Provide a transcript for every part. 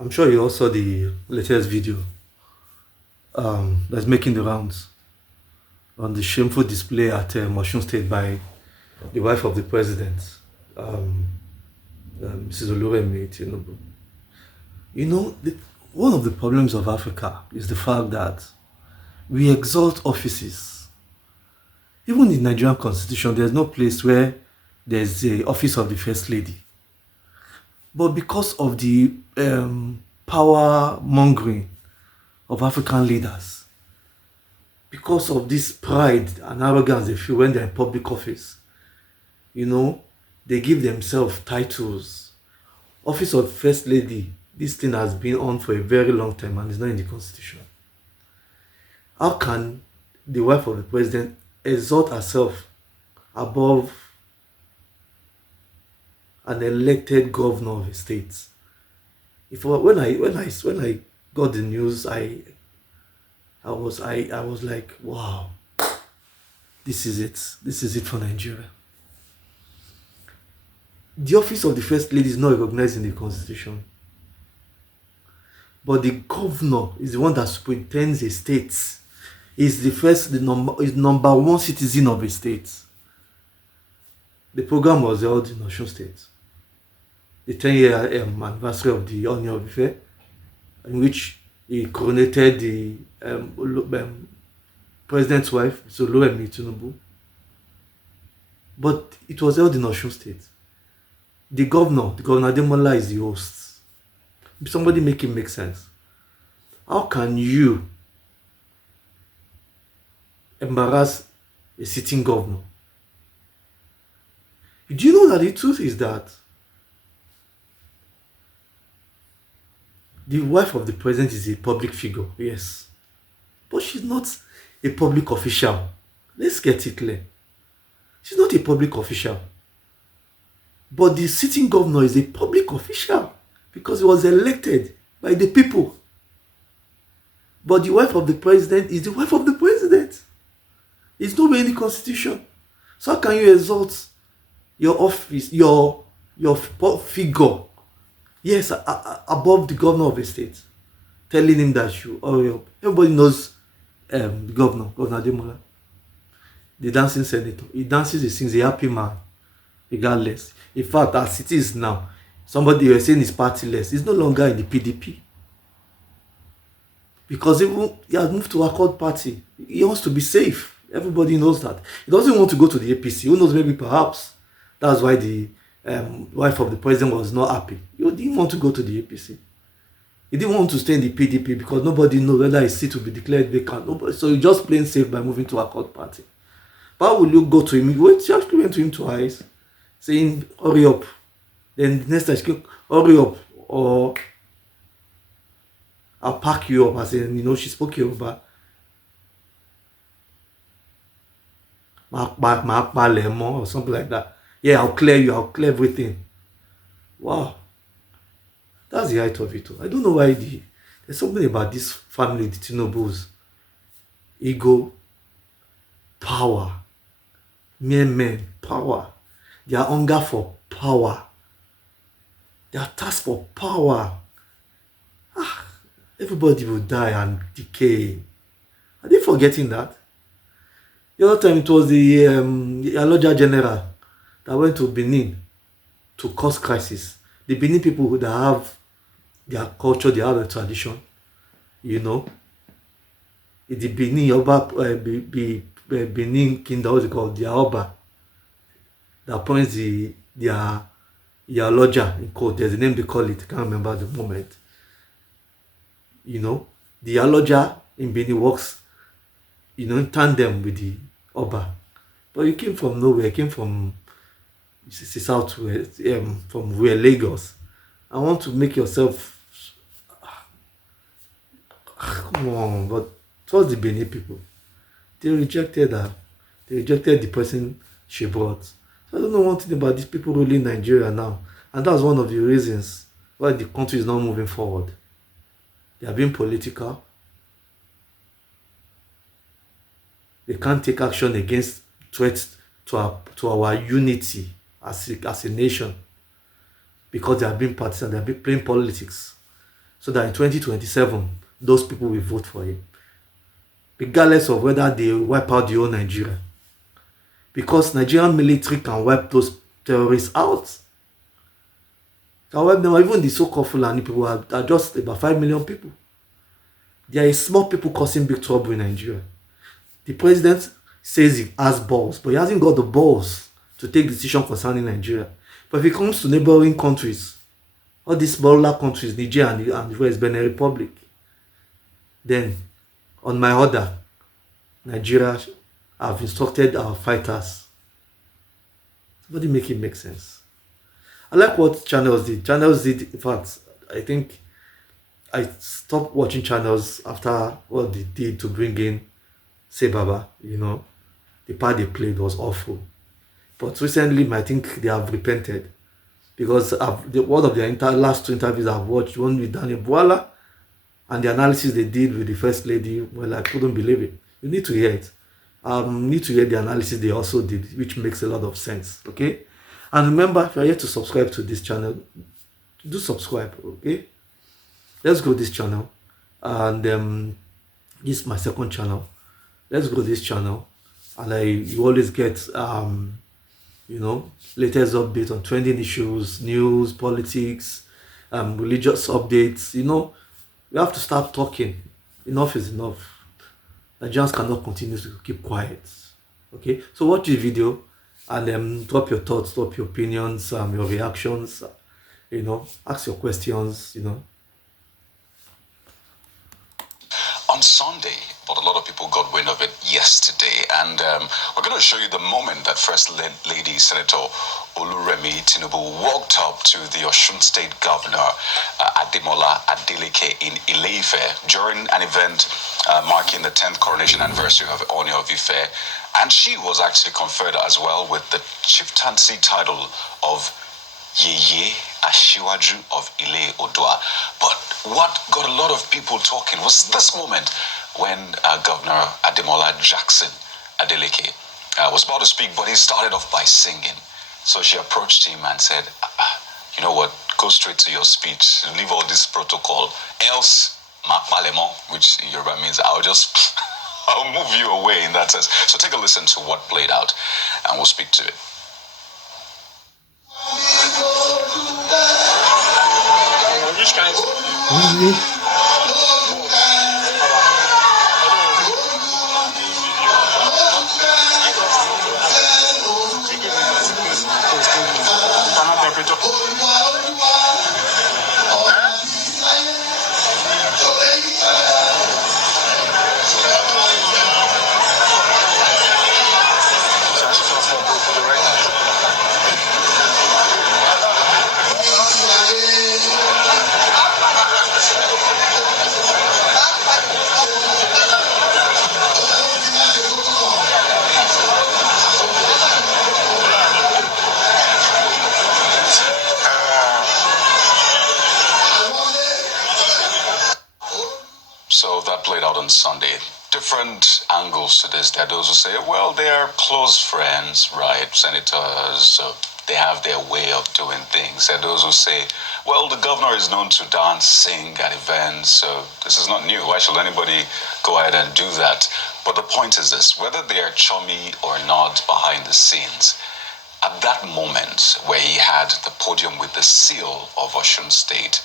I'm sure you all saw the latest video that's making the rounds on the shameful display at Osun State by the wife of the president, um, Mrs. Remi Tinubu. You know, one of the problems of Africa is the fact that we exalt offices. Even in the Nigerian constitution, there's no place where there's the office of the first lady. But because of the power mongering of African leaders, because of this pride and arrogance they feel when they're in public office, you know, they give themselves titles. Office of First Lady, this thing has been on for a very long time and is not in the constitution. How can the wife of the president exalt herself above an elected governor of a state? When I got the news, I was like, wow, this is it. This is it for Nigeria. The office of the first lady is not recognized in the constitution, but the governor is the one that superintends a state. Is number one citizen of a state. The program was held in Osun State, the 10-year anniversary of the Oni of Ife, in which he coronated the president's wife, so Remi Tinubu. But it was held in Osun State. The governor Ademola, is the host. Somebody make it make sense. How can you embarrass a sitting governor? Do you know that the truth is that the wife of the president is a public figure, yes, but she's not a public official. Let's get it clear. She's not a public official. But the sitting governor is a public official because he was elected by the people. But the wife of the president is the wife of the president. It's nowhere in the constitution. So how can you exalt your office, your figure, yes, above the governor of a state, telling him that you hurry up? Everybody knows the Governor Ademola, the dancing senator. He dances, he sings, a happy man, regardless. In fact, as it is now, somebody was saying is partyless. He's no longer in the PDP. Because even he has moved to Accord Party. He wants to be safe. Everybody knows that. He doesn't want to go to the APC. Who knows, maybe perhaps that's why the wife of the president was not happy. He didn't want to go to the APC. He didn't want to stay in the PDP because nobody knows whether his seat will be declared vacant. Nobody, so he just playing safe by moving to Accord Party. But how will you go to him? She actually went to him twice, saying, hurry up. Then the next time she came, hurry up, or I'll pack you up. I said, she spoke Yoruba. Or something like that. Yeah, I'll clear you, I'll clear everything. Wow. That's the height of it. I don't know why there's something about this family, the Tinubus. Ego, power, mere men, power. Their hunger for power. Their thirst for power. Everybody will die and decay. Are they forgetting that? The other time it was the Aloja General that went to Benin to cause crisis. The Benin people that have their culture, they have a tradition, The Benin Benin kingdom, what's it called? The Oba, that appoints their Aloja in court. There's a name they call it. I can't remember at the moment. The Aloja in Benin works, in tandem with the Oba. But you came from nowhere. You came from southwest, from where Lagos. I want to make yourself. Come on, but towards the Benin people, they rejected her. They rejected the person she brought. So I don't know one thing about these people ruling Nigeria now, and that's one of the reasons why the country is not moving forward. They are being political. They can't take action against threats to our unity as a nation because they are being partisan, they are being playing politics. so that in 2027, those people will vote for him, regardless of whether they wipe out the whole Nigeria. Because Nigerian military can wipe those terrorists out. Can wipe them. Even the so-called Fulani people are just about 5 million people. There is small people causing big trouble in Nigeria. The president says he has balls, but he hasn't got the balls to take decision concerning Nigeria. But if it comes to neighboring countries, all these smaller countries, Niger and the West Benin Republic, then on my order, Nigeria have instructed our fighters. Somebody make it make sense. I like what channels did. Channels did, in fact, I think I stopped watching channels after what they did to bring in Say Baba. The part they played was awful. But recently, I think they have repented. Because one of their last two interviews I've watched, one with Daniel Bwala, and the analysis they did with the First Lady, well, I couldn't believe it. You need to hear it. You need to hear the analysis they also did, which makes a lot of sense, okay? And remember, if you're yet to subscribe to this channel, do subscribe, okay? Let's grow this channel. And this is my second channel. Let's grow this channel. And you always get, latest updates on trending issues, news, politics, religious updates. We have to start talking. Enough is enough. Nigerians cannot continue to keep quiet. Okay, so watch the video and drop your thoughts, drop your opinions, your reactions. Ask your questions. On Sunday, but a lot of people got wind of it yesterday, and we're going to show you the moment that First Lady Senator Remi Tinubu walked up to the Osun State Governor Ademola Adeleke in Ile-Ife during an event marking the 10th coronation anniversary of Ooni of Ife, and she was actually conferred as well with the chieftaincy title of Yeye Ashiwaju of Ile Odua. But what got a lot of people talking was this moment when Governor Ademola Jackson Adeleke was about to speak, but he started off by singing. So she approached him and said, you know what, go straight to your speech, leave all this protocol, else Makmalemo, which in Yoruba means I'll move you away in that sense. So take a listen to what played out and we'll speak to it. So that played out on Sunday. Different angles to this. There are those who say, well, they are close friends, right? Senators, so they have their way of doing things. There are those who say, well, the governor is known to dance, sing at events, so this is not new. Why should anybody go ahead and do that? But the point is this, whether they are chummy or not behind the scenes, at that moment where he had the podium with the seal of Osun State,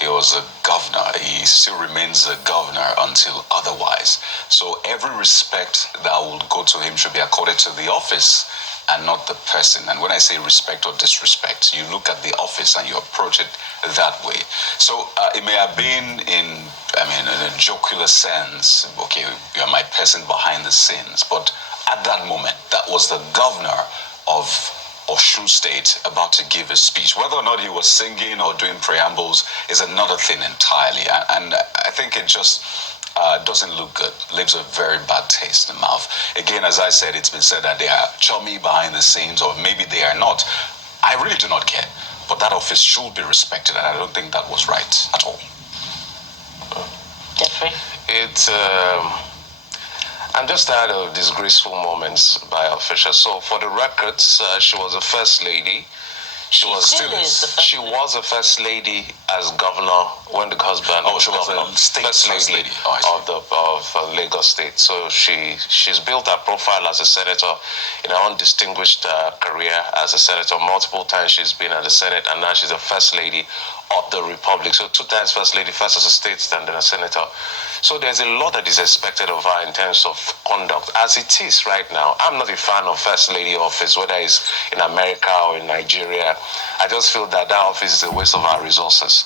he was a governor. He still remains a governor until otherwise. So every respect that would go to him should be accorded to the office and not the person. And when I say respect or disrespect, you look at the office and you approach it that way. So it may have been in a jocular sense, okay, you're my person behind the scenes. But at that moment, that was the governor of Osun State about to give a speech. Whether or not he was singing or doing preambles is another thing entirely. And I think it just doesn't look good. Leaves a very bad taste in the mouth. Again, as I said, it's been said that they are chummy behind the scenes, or maybe they are not. I really do not care. But that office should be respected, and I don't think that was right at all. Jeffrey? I'm just tired of disgraceful moments by officials. So for the records, she was the first lady. She was a first lady as governor when the husband. She was a first lady. Of Lagos State. So she's built her profile as a senator in her own distinguished career as a senator. Multiple times she's been at the Senate, and now she's a first lady of the Republic. So 2 times first lady, first as a statesman and then a senator. So there's a lot that is expected of her in terms of conduct. As it is right now, I'm not a fan of first lady office, whether it's in America or in Nigeria. I just feel that office is a waste of our resources.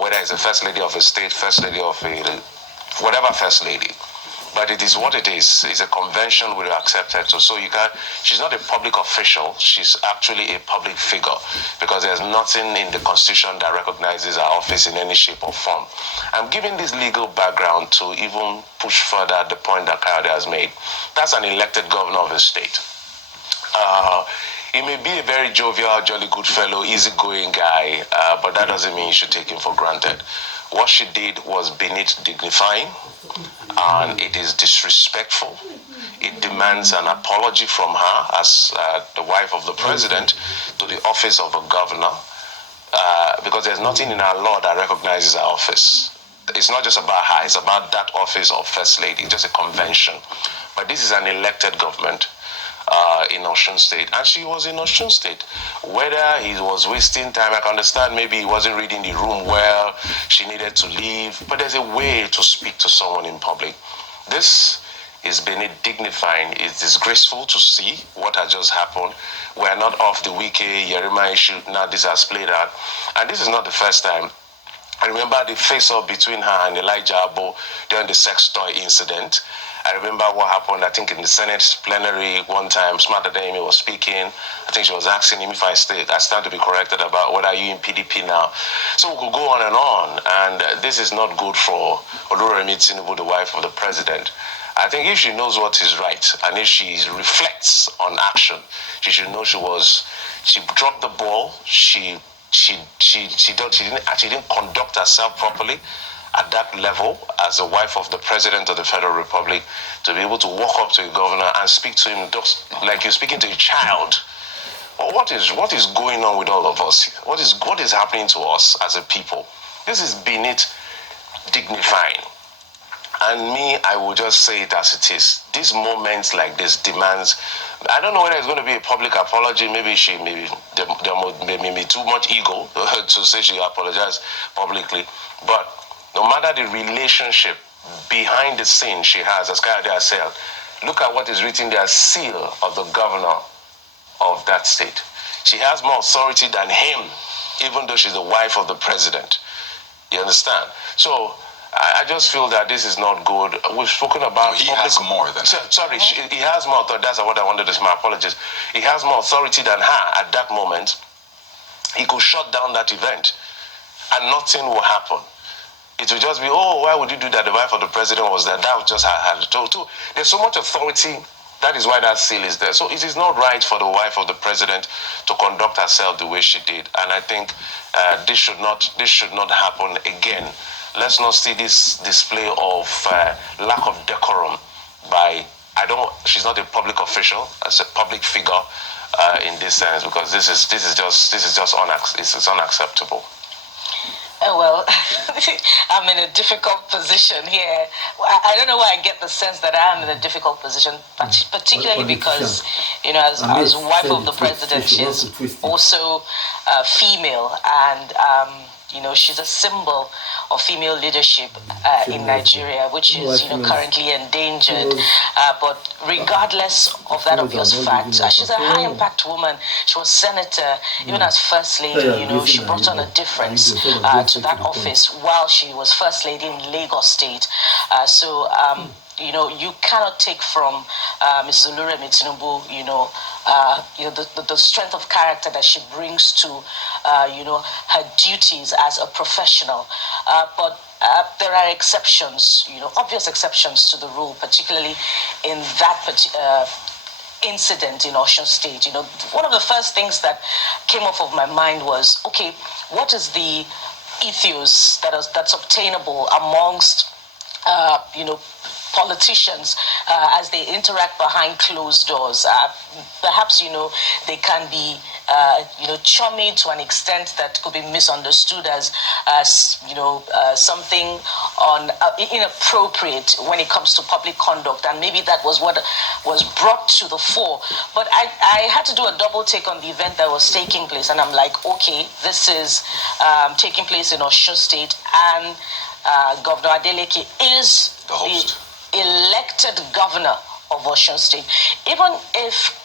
Whether it's a first lady of a state, first lady of a whatever first lady. But it is what it is. It's a convention we accepted. So she's not a public official. She's actually a public figure because there's nothing in the Constitution that recognizes her office in any shape or form. I'm giving this legal background to even push further the point that Kayode has made. That's an elected governor of a state. He may be a very jovial, jolly good fellow, easygoing guy, but that doesn't mean you should take him for granted. What she did was beneath dignifying, and it is disrespectful. It demands an apology from her as the wife of the president to the office of a governor, because there's nothing in our law that recognizes her office. It's not just about her, it's about that office of first lady, just a convention. But this is an elected government in Osun State, and she was in Osun State. Whether he was wasting time, I can understand maybe he wasn't reading the room well, she needed to leave, but there's a way to speak to someone in public. This is beneath dignifying. It's disgraceful to see what had just happened. We're not off the wiki, Yerima issue, now this has played out, and this is not the first time. I remember the face-off between her and Elijah Abo during the sex toy incident. I remember what happened, I think, in the Senate plenary one time. Smarter than Amy was speaking. I think she was asking him if I stand to be corrected about whether you in PDP now. So we could go on and on. And this is not good for Remi Tinubu, the wife of the president. I think if she knows what is right and if she reflects on action, she should know she dropped the ball. She didn't conduct herself properly at that level as a wife of the president of the Federal Republic, to be able to walk up to a governor and speak to him just like you're speaking to a child. Well, what is going on with all of us? What is happening to us as a people? This is beneath dignifying. And me, I will just say it as it is. These moments like this demands, I don't know whether it's going to be a public apology. Maybe there may be too much ego to say she apologized publicly. But no matter the relationship behind the scene she has, as Kayode has said, look at what is written there, seal of the governor of that state. She has more authority than him, even though she's the wife of the president. You understand? So I just feel that this is not good. We've spoken about... He has more than... Sorry, he has more authority. That's what I wanted to say. My apologies. He has more authority than her at that moment. He could shut down that event and nothing will happen. It will just be, oh, why would you do that? The wife of the president was there. That was just her told too. There's so much authority. That is why that seal is there. So it is not right for the wife of the president to conduct herself the way she did. And I think this should not happen again. Let's not see this display of lack of decorum she's not a public official, as a public figure in this sense, because this is just unacceptable. Well, I'm in a difficult position here. I don't know why I get the sense that I am in a difficult position, particularly because, as wife of the president, she's also female, and she's a symbol of female leadership in Nigeria, which is, currently endangered. But regardless of that obvious fact, she's a high-impact woman. She was senator, even as first lady. She brought on a difference to that office while she was first lady in Lagos State. You cannot take from Mrs. Remi Tinubu, the strength of character that she brings to, her duties as a professional. But there are exceptions, obvious exceptions to the rule, particularly in that incident in Osun State. One of the first things that came off of my mind was, okay, what is the ethos that's obtainable amongst politicians as they interact behind closed doors? Perhaps they can be chummy to an extent that could be misunderstood as something inappropriate when it comes to public conduct, and maybe that was what was brought to the fore. But I had to do a double take on the event that was taking place, and I'm like, okay, this is taking place in Osun State, and Governor Adeleke is the elected governor of Osun State. Even if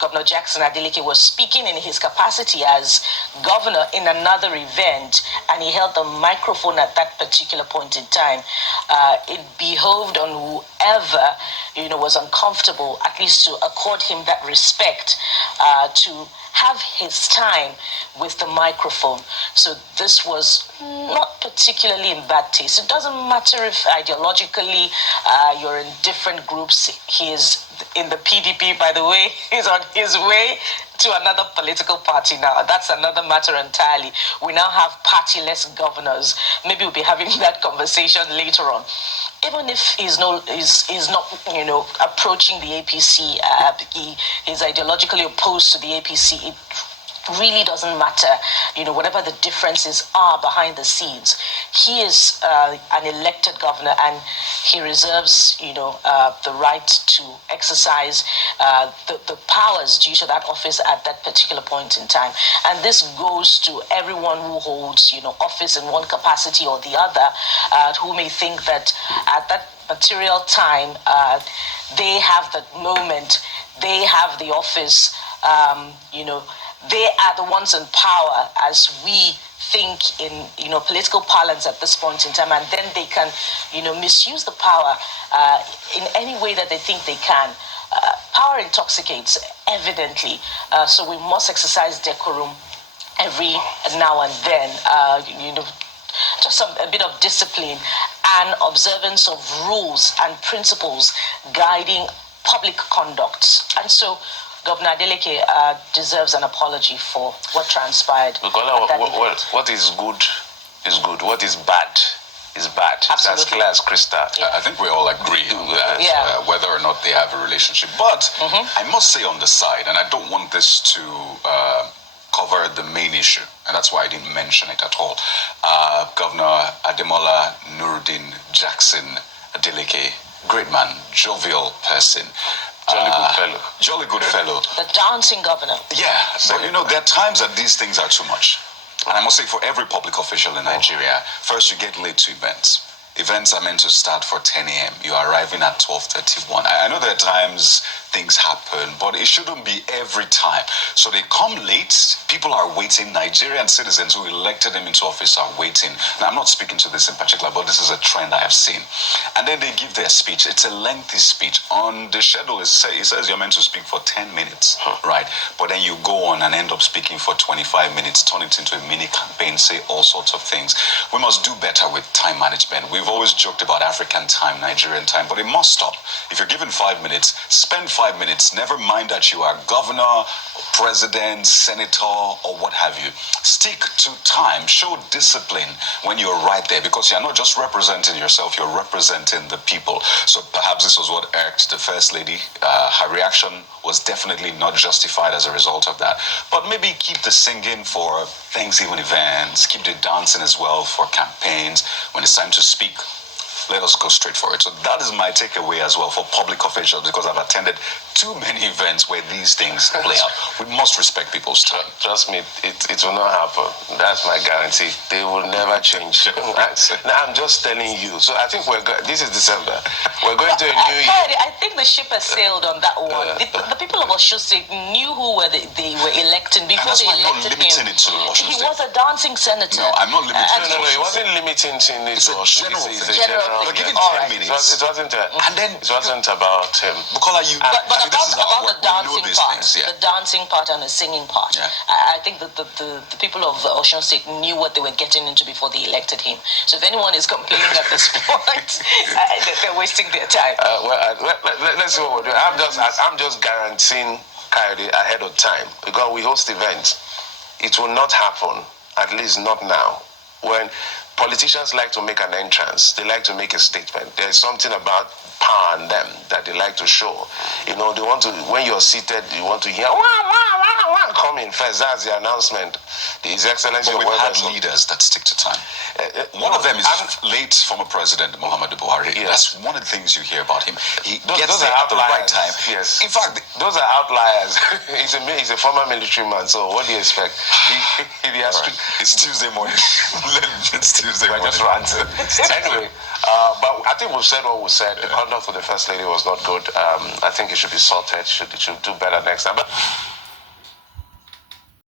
Governor Jackson Adeleke was speaking in his capacity as governor in another event, and he held the microphone at that particular point in time, it behoved on whoever was uncomfortable, at least to accord him that respect, to have his time with the microphone. So this was not particularly in bad taste. It doesn't matter if ideologically you're in different groups. He is in the PDP, by the way. He's on his way to another political party now. That's another matter entirely. We now have partyless governors. Maybe we'll be having that conversation later on. Even if he's not approaching the APC, he's ideologically opposed to the APC, it really doesn't matter, whatever the differences are behind the scenes. He is an elected governor, and he reserves, the right to exercise the powers due to that office at that particular point in time. And this goes to everyone who holds, office in one capacity or the other, who may think that at that material time, they have the moment, they have the office, they are the ones in power, as we think in political parlance at this point in time, and then they can misuse the power in any way that they think they can. Power intoxicates, evidently, so we must exercise decorum every now and then. Just a bit of discipline and observance of rules and principles guiding public conduct. And so Governor Adeleke deserves an apology for what transpired. What is good is good. What is bad is bad. Absolutely. It's as clear as crystal. Yeah. I think we all agree on that, whether or not they have a relationship. But I must say on the side, and I don't want this to cover the main issue, and that's why I didn't mention it at all. Governor Ademola Nuruddin Jackson Adeleke, great man, jovial person. Jolly good fellow. The dancing governor. Yeah, but there are times that these things are too much. And I must say, for every public official in Nigeria, first you get late to events. Events are meant to start for 10 a.m. You are arriving at 12:31. I know there are times things happen, but it shouldn't be every time. So they come late, people are waiting, Nigerian citizens who elected them into office are waiting. Now, I'm not speaking to this in particular, but this is a trend I have seen. And then they give their speech. It's a lengthy speech. On the schedule, it says you're meant to speak for 10 minutes, right? But then you go on and end up speaking for 25 minutes, turn it into a mini campaign, say all sorts of things. We must do better with time management. We've always joked about African time, Nigerian time, but it must stop. If you're given 5 minutes, spend 5 minutes. Never mind that you are governor, president, senator, or what have you. Stick to time. Show discipline when you're right there, because you're not just representing yourself, you're representing the people. So perhaps this was what irked the First Lady. Her reaction was definitely not justified as a result of that. But maybe keep the singing for Thanksgiving events, keep the dancing as well for campaigns. When it's time to speak, let us go straight for it. So that is my takeaway as well for public officials, because I've attended too many events where these things play out. We must respect people's time. Trust me, it will not happen. That's my guarantee. They will never change. Now, I'm just telling you. So I think this is December. We're going to a new year. I think the ship has sailed on that one. The people of Osun State knew who they were electing before they elected him. He was a dancing senator. No, I'm not limiting No, he wasn't limiting it. It's a general thing. It's a general. You're giving 10 minutes. It wasn't. And then it wasn't about him. Bukola, But this is about our the work. dancing part, Things, the dancing part and the singing part. Yeah. I think that the people of Osun State knew what they were getting into before they elected him. So if anyone is complaining at this point, they're wasting their time. Let's see what we're doing. I'm just guaranteeing Coyote ahead of time, because we host events. It will not happen, at least not now. When politicians like to make an entrance, they like to make a statement. There's something about power in them that they like to show. They want to, when you're seated, you want to hear, wah, wah, wah, wah. can't come in first. That's the announcement. His Excellency. But we've had leaders that stick to time. One of them is late former President Muhammadu Buhari. Yes. That's one of the things you hear about him. He Those gets are there at the right outliers. time. Yes. In fact, those are outliers. he's a former military man, so what do you expect? He has to. it's Tuesday morning. It's Tuesday I morning. just ranted. Anyway, but I think we've said what we said. The conduct of the First Lady was not good. I think it should be sorted. It should do better next time. But